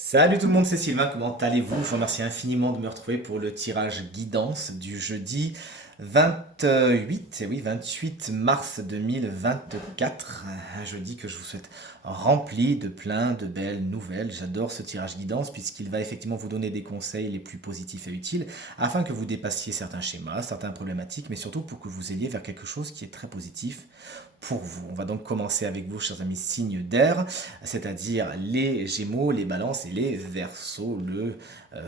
Salut tout le monde, c'est Sylvain, comment allez-vous? Je vous remercie infiniment de me retrouver pour le tirage guidance du jeudi 28, oui, 28 mars 2024, un jeudi que je vous souhaite rempli de plein de belles nouvelles. J'adore ce tirage guidance puisqu'il va effectivement vous donner des conseils les plus positifs et utiles afin que vous dépassiez certains schémas, certaines problématiques, mais surtout pour que vous ayez vers quelque chose qui est très positif pour vous. On va donc commencer avec vous, chers amis, signes d'air, c'est-à-dire les Gémeaux, les Balances et les Verseaux, le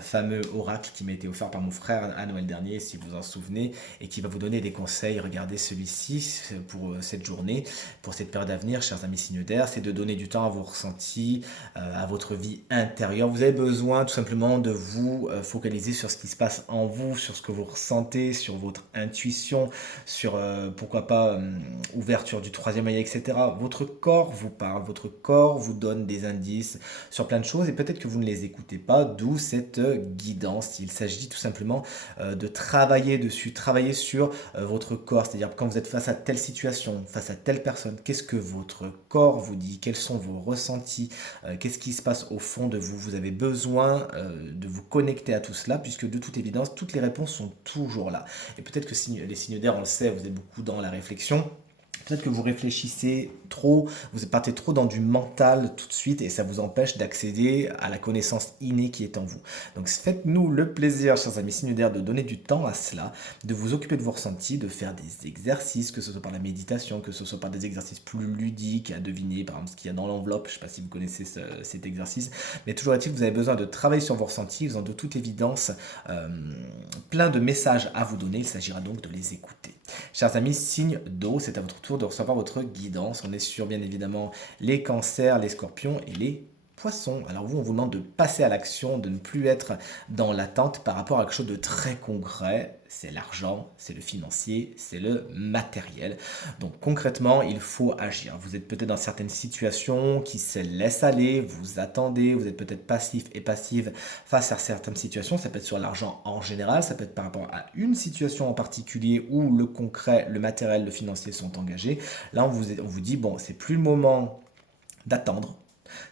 fameux oracle qui m'a été offert par mon frère à Noël dernier, si vous en souvenez, et qui va vous donner des conseils. Regardez celui-ci pour cette journée, pour cette période à venir, chers amis signes d'air, c'est de donner du temps à vos ressentis, à votre vie intérieure. Vous avez besoin tout simplement de vous focaliser sur ce qui se passe en vous, sur ce que vous ressentez, sur votre intuition, sur pourquoi pas ouverture du troisième œil, etc. Votre corps vous parle, votre corps vous donne des indices sur plein de choses et peut-être que vous ne les écoutez pas, d'où cette guidance. Il s'agit tout simplement de travailler dessus, travailler sur votre corps, c'est-à-dire quand vous êtes face à telle situation, face à telle personne, qu'est-ce que votre corps vous dit, quels sont vos ressentis, qu'est-ce qui se passe au fond de vous. Vous avez besoin de vous connecter à tout cela puisque de toute évidence, toutes les réponses sont toujours là. Et peut-être que les signes d'air, on le sait, vous êtes beaucoup dans la réflexion. Peut-être que vous réfléchissez trop, vous partez trop dans du mental tout de suite et ça vous empêche d'accéder à la connaissance innée qui est en vous. Donc faites-nous le plaisir, chers amis signes d'air, de donner du temps à cela, de vous occuper de vos ressentis, de faire des exercices, que ce soit par la méditation, que ce soit par des exercices plus ludiques à deviner, par exemple ce qu'il y a dans l'enveloppe, je ne sais pas si vous connaissez cet exercice, mais toujours est-il que vous avez besoin de travailler sur vos ressentis, ils ont de toute évidence euh, plein de messages à vous donner, il s'agira donc de les écouter. Chers amis, signe d'eau, c'est à votre tour de recevoir votre guidance. On est sur bien évidemment les cancers, les scorpions et les poissons. Alors vous, on vous demande de passer à l'action, de ne plus être dans l'attente par rapport à quelque chose de très concret. C'est l'argent, c'est le financier, c'est le matériel. Donc concrètement, il faut agir. Vous êtes peut-être dans certaines situations qui se laissent aller, vous attendez, vous êtes peut-être passif et passive face à certaines situations. Ça peut être sur l'argent en général, ça peut être par rapport à une situation en particulier où le concret, le matériel, le financier sont engagés. Là, on vous dit, bon, c'est plus le moment d'attendre.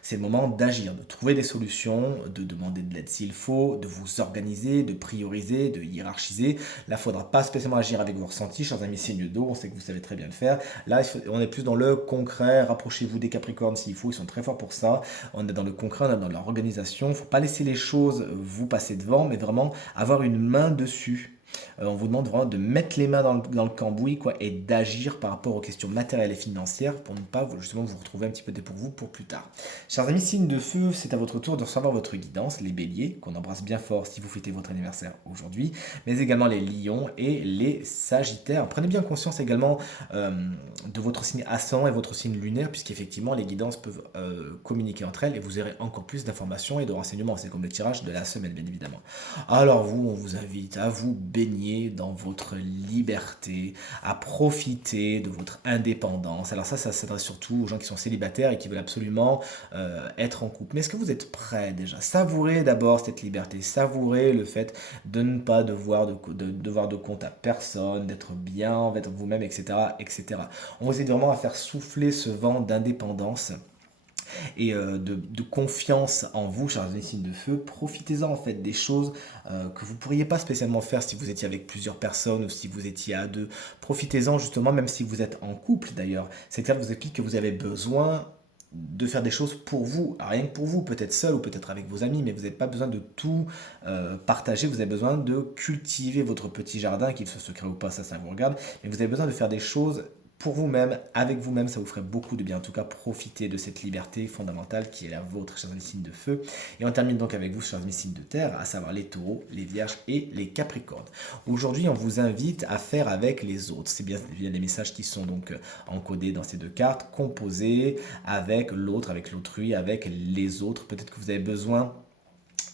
C'est le moment d'agir, de trouver des solutions, de demander de l'aide s'il faut, de vous organiser, de prioriser, de hiérarchiser. Là, il ne faudra pas spécialement agir avec vos ressentis, chers amis signes d'eau, on sait que vous savez très bien le faire. Là, on est plus dans le concret, rapprochez-vous des Capricornes s'il faut, ils sont très forts pour ça. On est dans le concret, on est dans l'organisation. Il ne faut pas laisser les choses vous passer devant, mais vraiment avoir une main dessus. On vous demande vraiment de mettre les mains dans le cambouis quoi, et d'agir par rapport aux questions matérielles et financières pour ne pas justement vous retrouver un petit peu dépourvu pour plus tard. Chers amis, signe de feu, c'est à votre tour de recevoir votre guidance, les béliers, qu'on embrasse bien fort si vous fêtez votre anniversaire aujourd'hui, mais également les lions et les sagittaires. Prenez bien conscience également de votre signe ascendant et votre signe lunaire, puisqu'effectivement les guidances peuvent communiquer entre elles et vous aurez encore plus d'informations et de renseignements. C'est comme le tirage de la semaine, bien évidemment. Alors vous, on vous invite à vous baigner dans votre liberté, à profiter de votre indépendance. Alors ça s'adresse surtout aux gens qui sont célibataires et qui veulent absolument être en couple. Mais est-ce que vous êtes prêts déjà? Savourez d'abord cette liberté, savourez le fait de ne pas devoir de compte à personne, d'être bien envers vous-même, etc., etc. On vous aide vraiment à faire souffler ce vent d'indépendance et de confiance en vous, chers amis signes de feu. Profitez-en en fait des choses que vous ne pourriez pas spécialement faire si vous étiez avec plusieurs personnes ou si vous étiez à deux. Profitez-en justement, même si vous êtes en couple d'ailleurs. C'est clair, vous explique que vous avez besoin de faire des choses pour vous, rien que pour vous, peut-être seul ou peut-être avec vos amis, mais vous n'avez pas besoin de tout partager, vous avez besoin de cultiver votre petit jardin, qu'il soit secret ou pas, ça vous regarde, mais vous avez besoin de faire des choses pour vous-même, avec vous-même, ça vous ferait beaucoup de bien. En tout cas, profitez de cette liberté fondamentale qui est la vôtre, chers amis signes de feu. Et on termine donc avec vous, chers amis signes de terre, à savoir les taureaux, les vierges et les capricornes. Aujourd'hui, on vous invite à faire avec les autres. C'est bien des messages qui sont donc encodés dans ces deux cartes, composés avec l'autre, avec l'autrui, avec les autres. Peut-être que vous avez besoin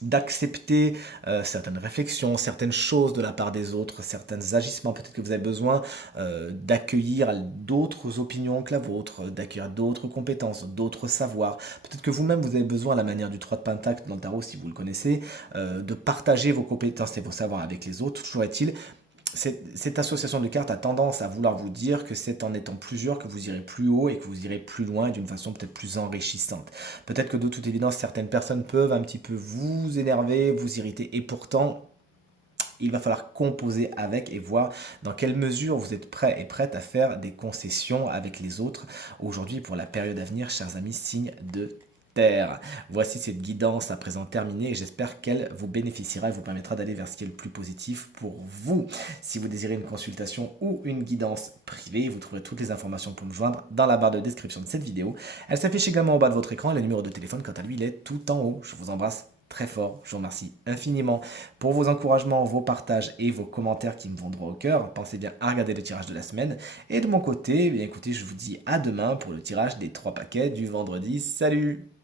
d'accepter certaines réflexions, certaines choses de la part des autres, certains agissements. Peut-être que vous avez besoin d'accueillir d'autres opinions que la vôtre, d'accueillir d'autres compétences, d'autres savoirs. Peut-être que vous-même, vous avez besoin, à la manière du 3 de Pentacle dans le tarot, si vous le connaissez, de partager vos compétences et vos savoirs avec les autres. Toujours est-il cette association de cartes a tendance à vouloir vous dire que c'est en étant plusieurs que vous irez plus haut et que vous irez plus loin et d'une façon peut-être plus enrichissante. Peut-être que de toute évidence, certaines personnes peuvent un petit peu vous énerver, vous irriter et pourtant, il va falloir composer avec et voir dans quelle mesure vous êtes prêt et prête à faire des concessions avec les autres aujourd'hui pour la période à venir, chers amis, signe de terre. Voici cette guidance à présent terminée et j'espère qu'elle vous bénéficiera et vous permettra d'aller vers ce qui est le plus positif pour vous. Si vous désirez une consultation ou une guidance privée, vous trouverez toutes les informations pour me joindre dans la barre de description de cette vidéo. Elle s'affiche également au bas de votre écran et le numéro de téléphone, quant à lui, il est tout en haut. Je vous embrasse très fort. Je vous remercie infiniment pour vos encouragements, vos partages et vos commentaires qui me vont droit au cœur. Pensez bien à regarder le tirage de la semaine. Et de mon côté, eh bien écoutez, je vous dis à demain pour le tirage des 3 paquets du vendredi. Salut!